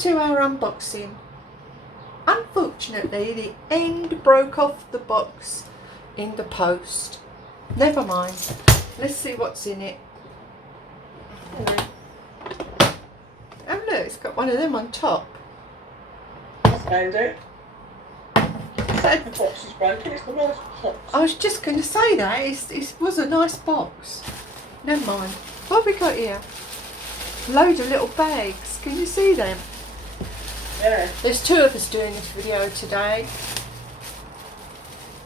to our unboxing. Unfortunately, the end broke off the box in the post. Never mind. Let's see what's in it. Oh look, it's got one of them on top. That's handy. The box is broken, it's the nice box. I was just going to say that. It was a nice box. Never mind. What have we got here? Load of little bags. Can you see them? Yeah. There's two of us doing this video today.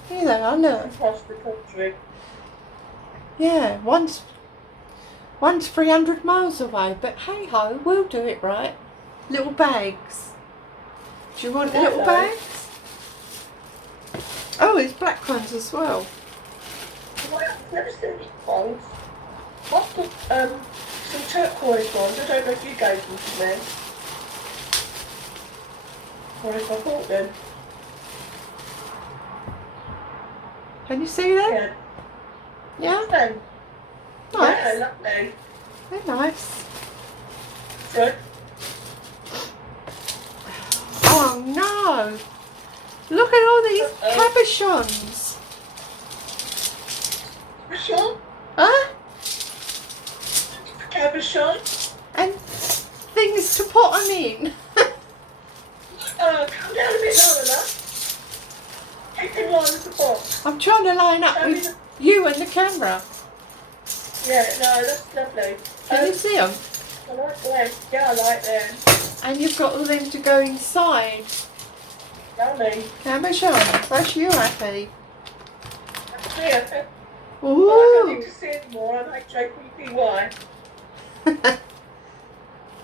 Here they are, look. Across the country. Yeah, one's 300 miles away, but hey ho, we'll do it right. Little bags. Do you want little bags? Oh, there's black ones as well. Well, I've never seen these ones. I've got some turquoise ones. I don't know if you gave them to me. Or if I bought them. Can you see them? Yeah. Yeah? Them. Nice. Yeah, lovely. They're nice. Good. Oh no! Look at all these cabochons. Cabochon? Huh? Cabochon? And things to put them in. Come down a bit lower, love. Keep in line with the box. I'm trying to line up with you and the camera. Yeah, no, that's lovely. Can you see them? I like them. Yeah, I like them. And you've got all them to go inside. Lovely. Cabochons, that's you happy. Yeah. I don't need Ooh, to see it more. I like JPPY.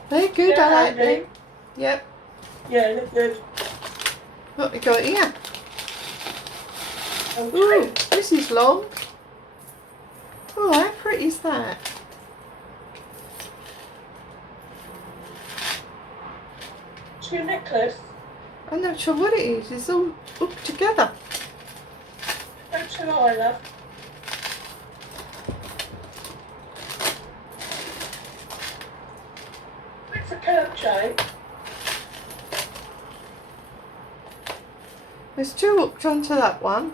they're good, Yeah, I like handy. them. Yep. Yeah, they're good. What we got here? Okay. Ooh, this is long. Oh, how pretty is that? It's your necklace. I'm not sure what it is. It's all hooked together. Don't too high, love. It's a curb chain. There's two hooked onto that one.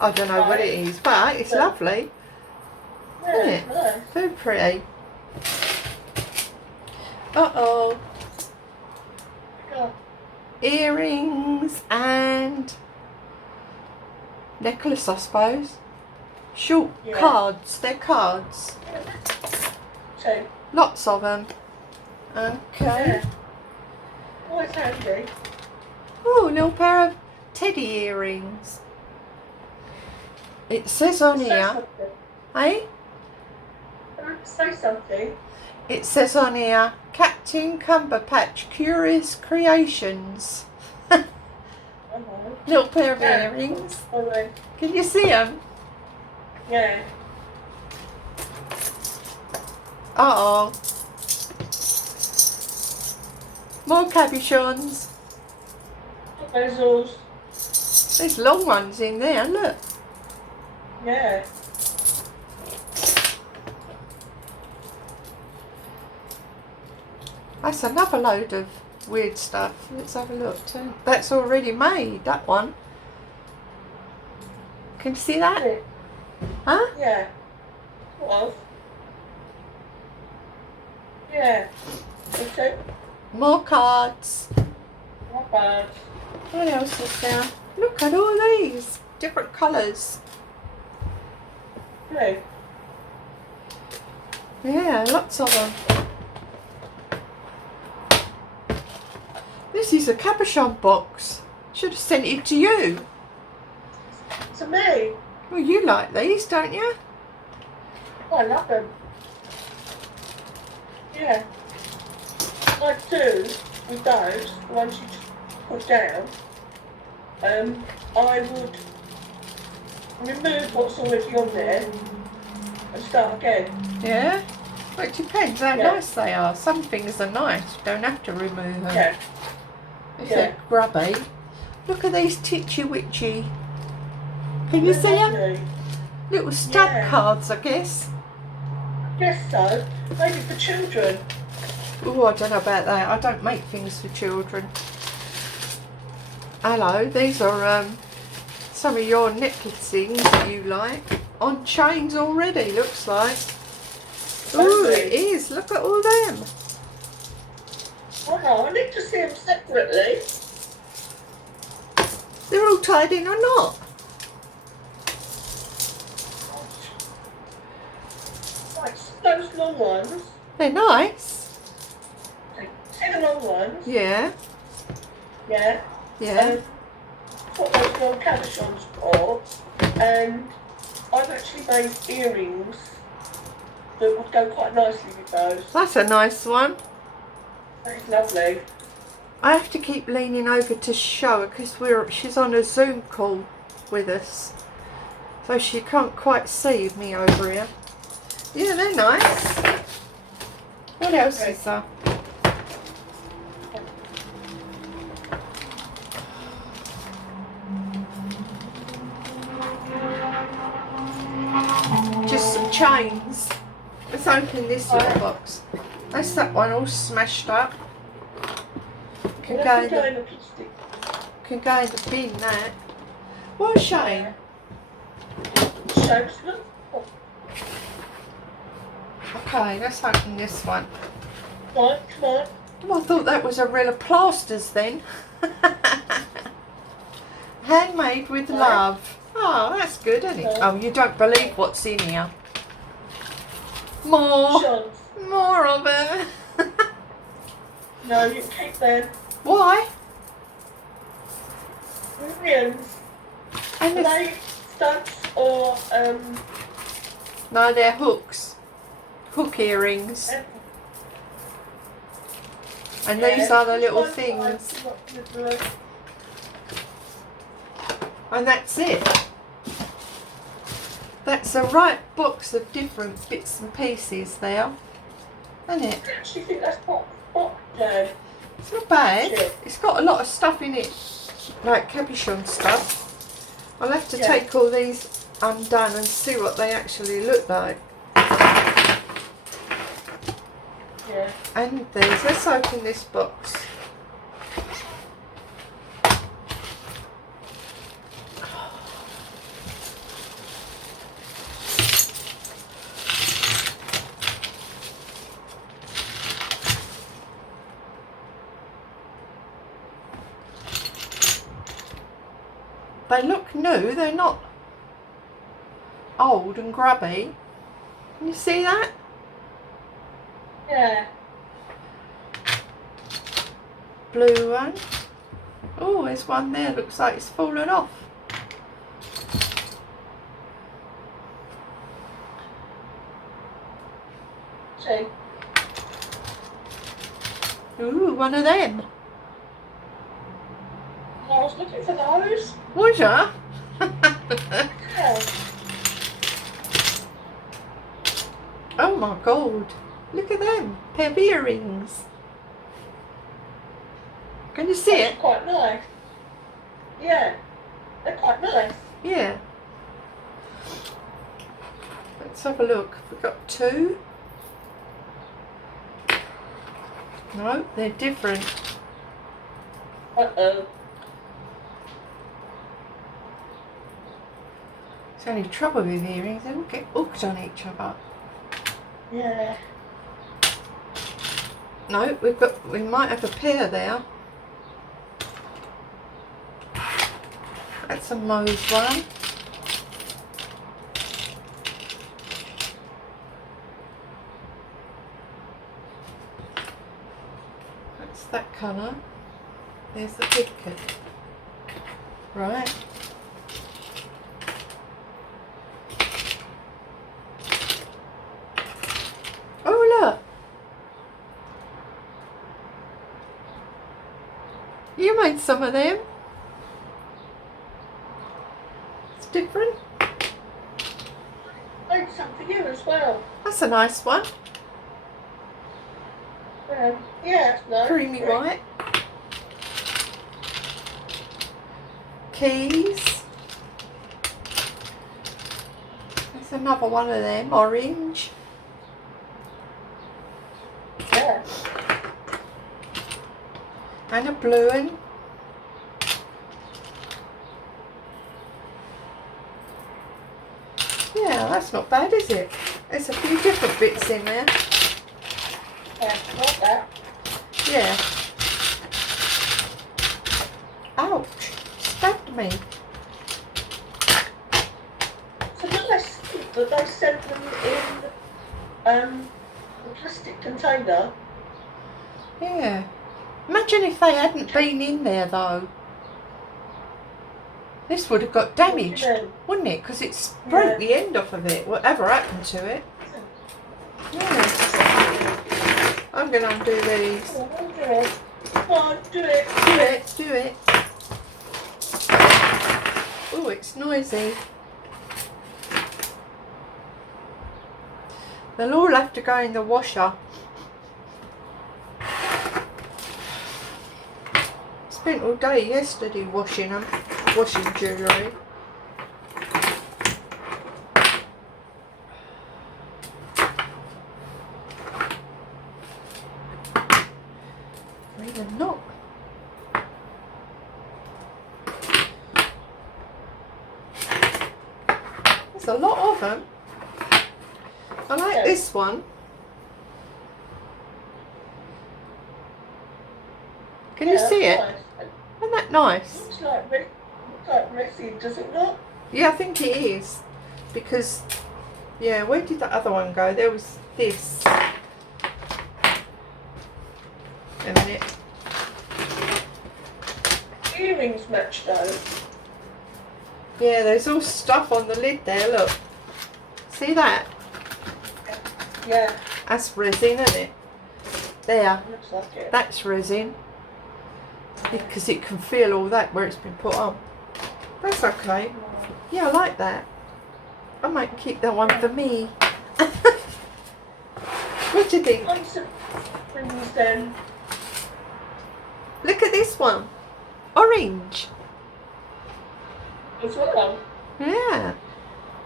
I don't know what it is, but it's lovely. Yeah, Isn't it? nice. So pretty. Uh-oh. Go. Earrings and necklace, I suppose. Short cards. They're cards. Two. Lots of them. Okay. Yeah. Oh, it's handy. Oh, a little pair of teddy earrings. It says on Say here, something. eh? Say something. It says on here, Captain Cumberpatch Curious Creations. Little pair of earrings. Alright. Can you see them? Yeah. Uh-oh. More cabochons. Bezels. There's long ones in there, look. Yeah. That's another load of weird stuff. Let's have a look too. That's already made, that one. Can you see that? Huh? Yeah. Well. Yeah. Okay. More cards. Not bad. What else is there? Look at all these different colours. Hey. Yeah, lots of them. This is a cabochon box. Should have sent it to you. To me. Well, you like these, don't you? Oh, I love them. Yeah. I do with those, the ones you put down. I would remove what's already on there and start again. Yeah? Well, it depends how nice they are. Some things are nice. You don't have to remove them. Yeah. If they're grubby. Look at these titchy witchy. Can you see them? Lovely. Little stud cards, I guess. Guess so. Maybe for children. Oh, I don't know about that. I don't make things for children. Hello, these are some of your necklacing that you like. On chains already, looks like. Ooh, it is. Look at all them. Oh, I need to see them separately. They're all tied in or not? Right, those long ones. They're nice. See the long ones? Yeah. Yeah. Yeah. What those long cabochons for, and I've actually made earrings that would go quite nicely with those. That's a nice one. That is lovely. I have to keep leaning over to show her because she's on a Zoom call with us. So she can't quite see me over here. Yeah, they're nice. What else is there? Just some chains. Let's open this little box. That's that one all smashed up. Can go in the bin, that. What a shame. Okay, let's open this one. Right, come on. Oh, I thought that was a reel of plasters then. Handmade with love. Oh, that's good, isn't it? Oh, you don't believe what's in here. More of them. No, you keep them. Why? Earrings. And Are they studs or no, they're hooks. Hook earrings. And these are the little things. And that's it. That's a right box of different bits and pieces there, isn't it? I actually think that's what good. It's not bad. It's got a lot of stuff in it, like cabochon stuff. I'll have to take all these undone and see what they actually look like. Yeah. And these. Let's open this box. They look new, they're not old and grubby. Can you see that? Yeah. Blue one. Oh, there's one there, looks like it's fallen off. See? Ooh, one of them. I was looking for those. Was ya? Yeah. Oh my god. Look at them. Pair of earrings. Can you see it? Quite nice. Yeah. They're quite nice. Yeah. Let's have a look. We've got two. No, they're different. Uh-oh. It's only trouble with earrings, they all get hooked on each other. Yeah. No, we might have a pair there. That's a Moe's one. That's that colour. There's the big kit. Right. Oh look! You made some of them. It's different. Made some for you as well. That's a nice one. Yeah, it's nice. Creamy white. Keys. There's another one of them, orange. Yeah. And a blue one. Yeah, that's not bad, is it? There's a few different bits in there. Yeah, not that. Yeah. Ouch. Stabbed me. It's a nice that they sent them in a plastic container. Yeah. Imagine if they hadn't been in there though. This would have got damaged, wouldn't it? Because it's broke the end off of it. Whatever happened to it. Yeah. I'm going to undo these. Oh, do it. Oh, do it. Do it, do it. Oh, it's noisy. They'll all have to go in the washer. Spent all day yesterday washing them, washing jewellery. Really not. There's a lot of them. I like this one. Can you see it? Nice. Isn't that nice? Looks like resin, does it not? Yeah, I think it is. Because, yeah, where did the other one go? There was this. A minute. Earrings match though. Yeah, there's all stuff on the lid there, look. See that? Yeah. That's resin, isn't it? There. Looks like it. That's resin. Because it can feel all that where it's been put on. That's okay. Yeah, I like that. I might keep that one for me. What do you think? On some things then. Look at this one. Orange. As well. Yeah.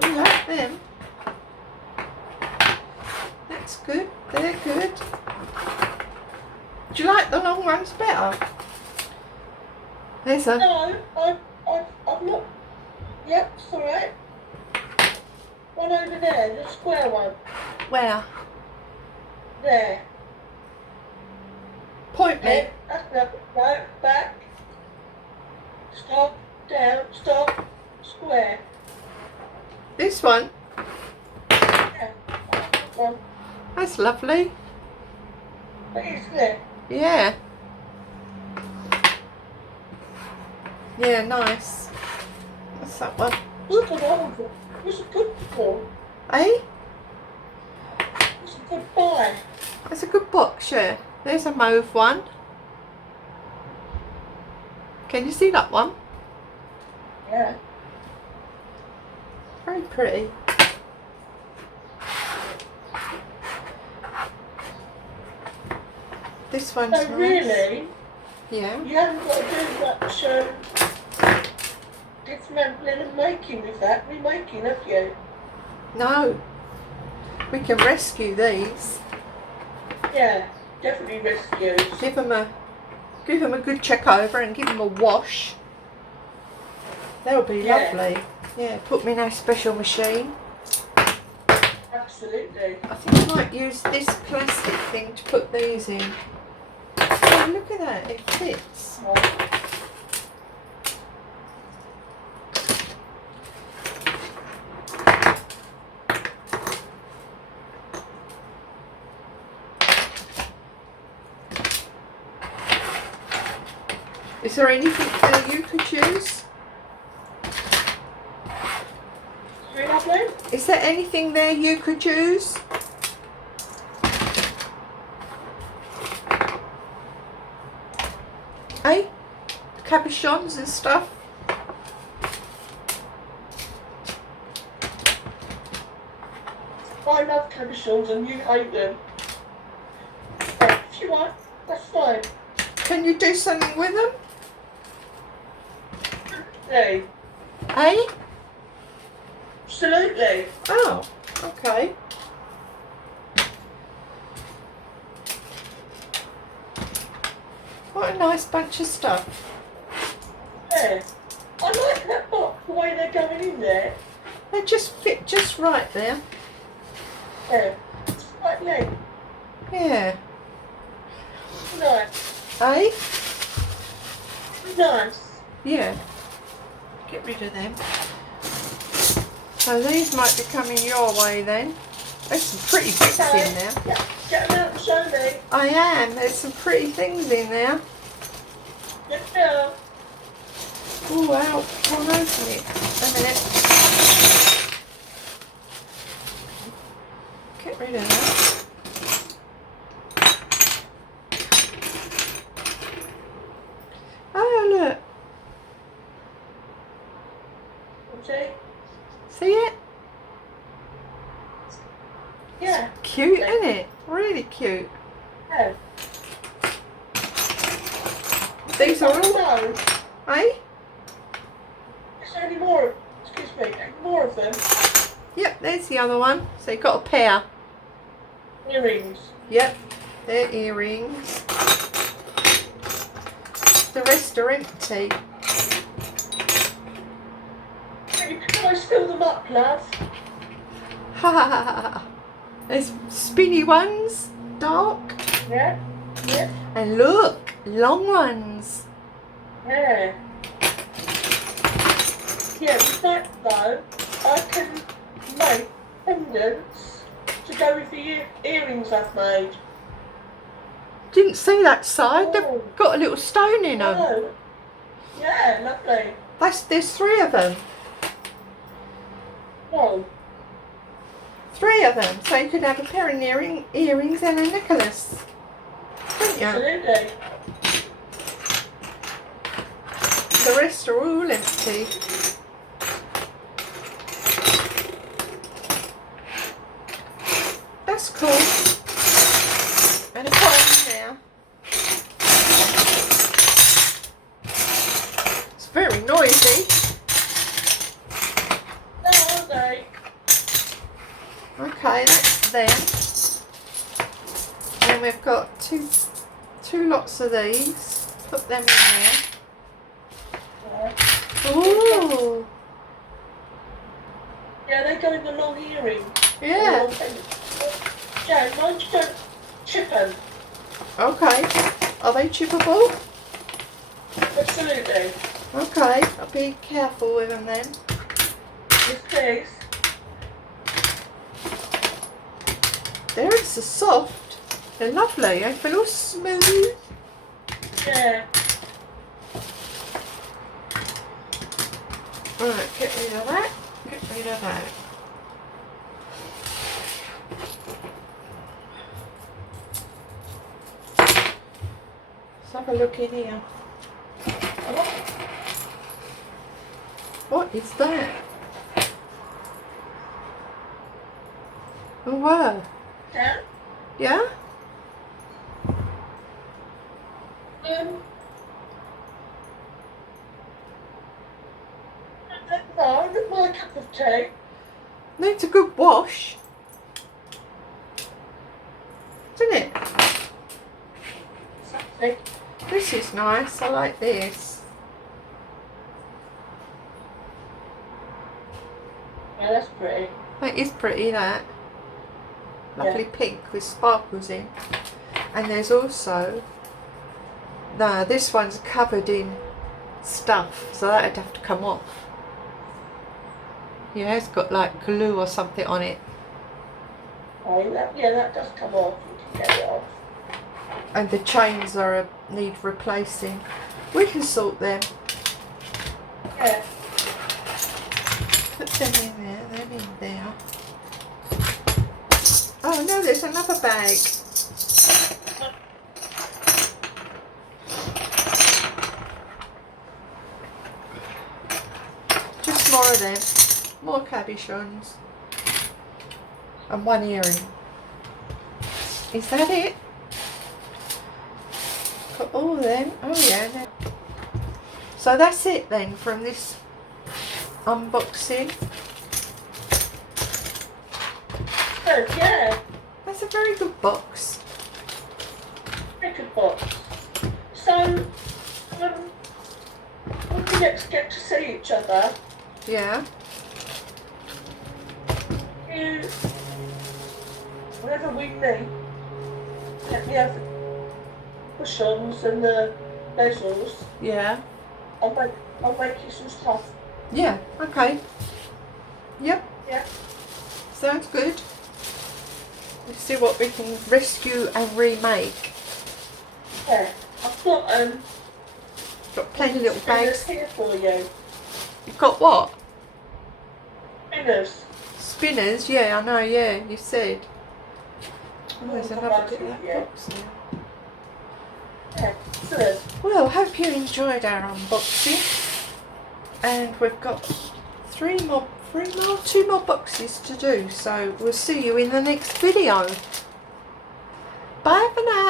I like them. That's good. They're good. Do you like the long ones better? There's a... No, I've not. Yep, it's alright. One over there, the square one. Where? There. Point me. There. That's the right, back. Stop, down, stop, square. This one. Yeah. One. That's lovely. It's there. Yeah. Yeah, nice. What's that one? Look at all of them. It's a good one. Eh? It's a good buy. That's a good box, yeah. There's a mauve one. Can you see that one? Yeah. Very pretty. This one's So nice. really, Yeah. you haven't got to do much dismantling and making with that, remaking, have you? No. We can rescue these. Yeah, definitely rescues. Give them a good check over and give them a wash. They'll be lovely. Yeah, put them in our special machine. Absolutely. I think I might use this plastic thing to put these in. Oh, look at that, it fits. Is there anything there you could use? Very lovely. Is there anything there you could use? Eh? Cabochons and stuff? I love cabochons and you hate them. But if you want, that's fine. Can you do something with them? Hey, Eh? absolutely. Oh, okay. What an a nice bunch of stuff. Yeah. I like that box, the way they're going in there. They just fit just right there. Yeah. It's quite length. Yeah. Nice. Eh? Nice. Yeah. Get rid of them. So these might be coming your way then. There's some pretty bits in there. Yeah. Get them out and show me. I am. There's some pretty things in there. Yeah. Oh wow. Can't open it. A minute. Get rid of that. Oh look. See? See it? Yeah. Cute, isn't it? Really cute. Yeah. These are all, No. eh? Is there any more? Excuse me. Any more of them? Yep, there's the other one. So you've got a pair. Earrings. Yep, they're earrings. The rest are empty. Can I fill them up, love? Ha ha ha ha. There's spinny ones, dark. Yeah. Yeah. And look, long ones. Yeah. Yeah, with that though, I can make pendants to go with the earrings I've made. Didn't see that side. Oh. They've got a little stone in them. Oh. Yeah, lovely. There's 3 of them. Oh. 3 of them. So you could have a pair of earrings and a necklace. Couldn't you? Absolutely. The rest are all empty. That's cool. And a phone there. It's very noisy. No, are they? Okay, that's them. And we've got two lots of these. Put them in there. Yeah. Ooh. Yeah, they go in the long earrings. Yeah. Yeah, mine you don't chip them. Okay. Are they chippable? Absolutely. Okay. I'll be careful with them then. Yes, please. They're so soft. They're lovely. They feel all smooth. Yeah. Right, get rid of that. Get rid of that. Let's have a look in here. What is that? Oh wow. Yeah. Yeah? No, not my cup of tea. Needs a good wash. Isn't it? Something. This is nice. I like this. Yeah, that's pretty. That is pretty, that. Lovely pink with sparkles in. And there's also... No, this one's covered in stuff, so that'd have to come off. Yeah, it's got like glue or something on it. Oh, yeah, that does come off. You can get it off. And the chains need replacing. We can sort them. Yeah. Put them in there, them in there. Oh no, there's another bag. Just more of them. More cabochons. And 1 earring. Is that it? Got all of them. Oh yeah. So that's it then from this unboxing. Good, yeah. That's a very good box. Very good box. So, see each other, Yeah. whenever we meet, let me have the Cabochons and the Bezels. Yeah. I'll make you some stuff. Yeah. Okay. Yep. Yeah. Sounds good. Let's see what we can rescue and remake. Yeah. I've Got plenty of little spinners bags. here for you. You've got what? Spinners. Spinners? Yeah, I know. Yeah, you said. Oh, there's Oh, another right, bit of that yeah. box now. Yeah. Good. Well, hope you enjoyed our unboxing. And we've got two more boxes to do. So we'll see you in the next video. Bye for now.